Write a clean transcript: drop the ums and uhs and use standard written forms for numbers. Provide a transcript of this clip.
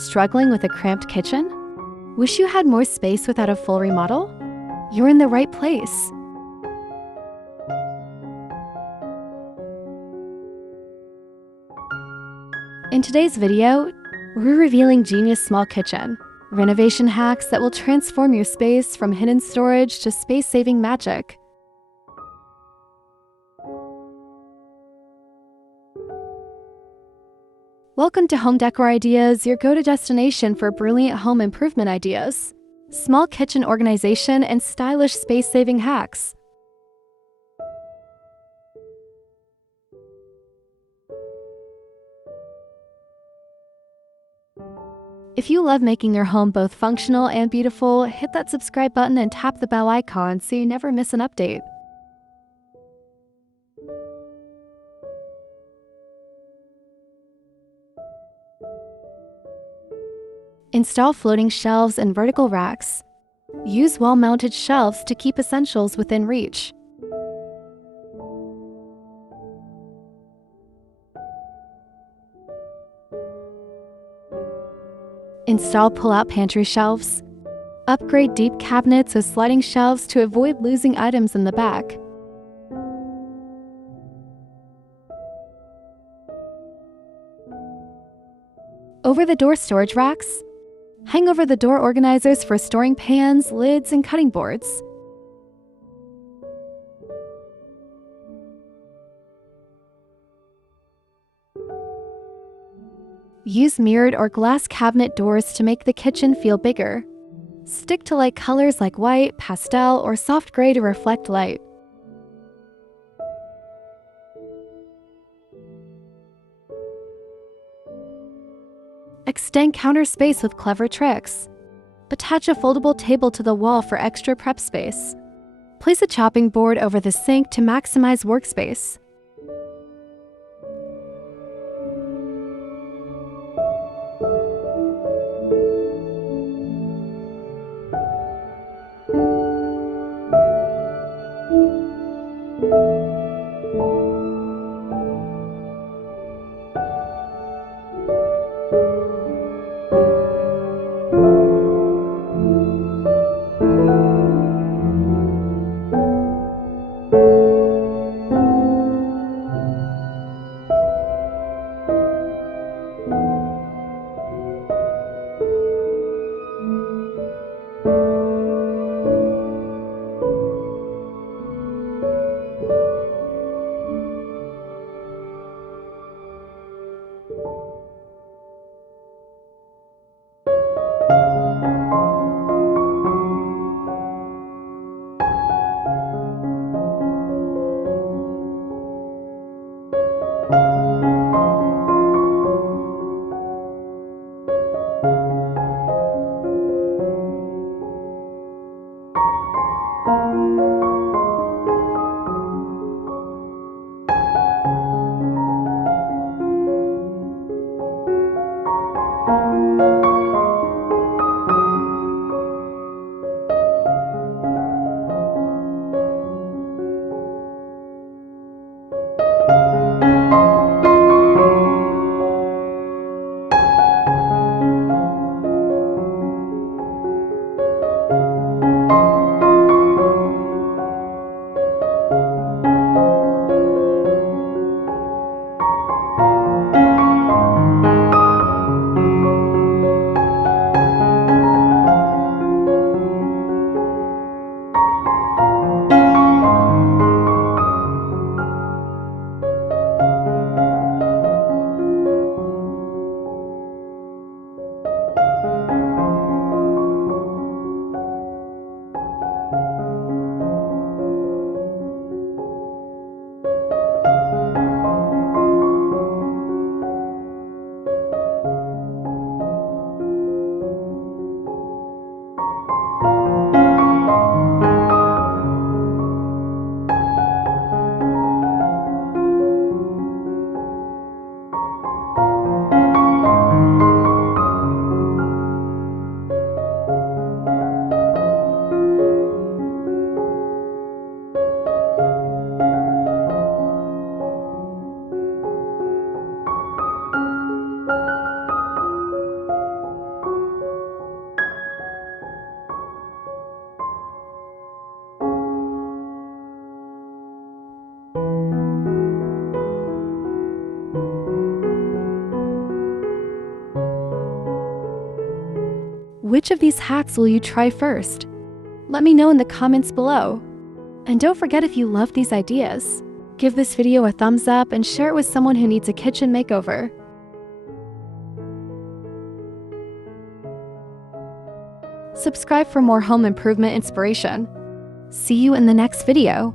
Struggling with a cramped kitchen? Wish you had more space without a full remodel? You're in the right place. In today's video, we're revealing Genius Small Kitchen, renovation hacks that will transform your space from hidden storage to space-saving magic. Welcome to Home Decor Ideas, your go-to destination for brilliant home improvement ideas, small kitchen organization, and stylish space-saving hacks. If you love making your home both functional and beautiful, hit that subscribe button and tap the bell icon so you never miss an update. Install floating shelves and vertical racks. Use wall-mounted shelves to keep essentials within reach. Install pull-out pantry shelves. Upgrade deep cabinets with sliding shelves to avoid losing items in the back. Over-the-door storage racks. Hang over the door organizers for storing pans, lids, and cutting boards. Use mirrored or glass cabinet doors to make the kitchen feel bigger. Stick to light colors like white, pastel, or soft gray to reflect light. Extend counter space with clever tricks. Attach a foldable table to the wall for extra prep space. Place a chopping board over the sink to maximize workspace. Which of these hacks will you try first? Let me know in the comments below. And don't forget, if you love these ideas, give this video a thumbs up and share it with someone who needs a kitchen makeover. Subscribe for more home improvement inspiration. See you in the next video.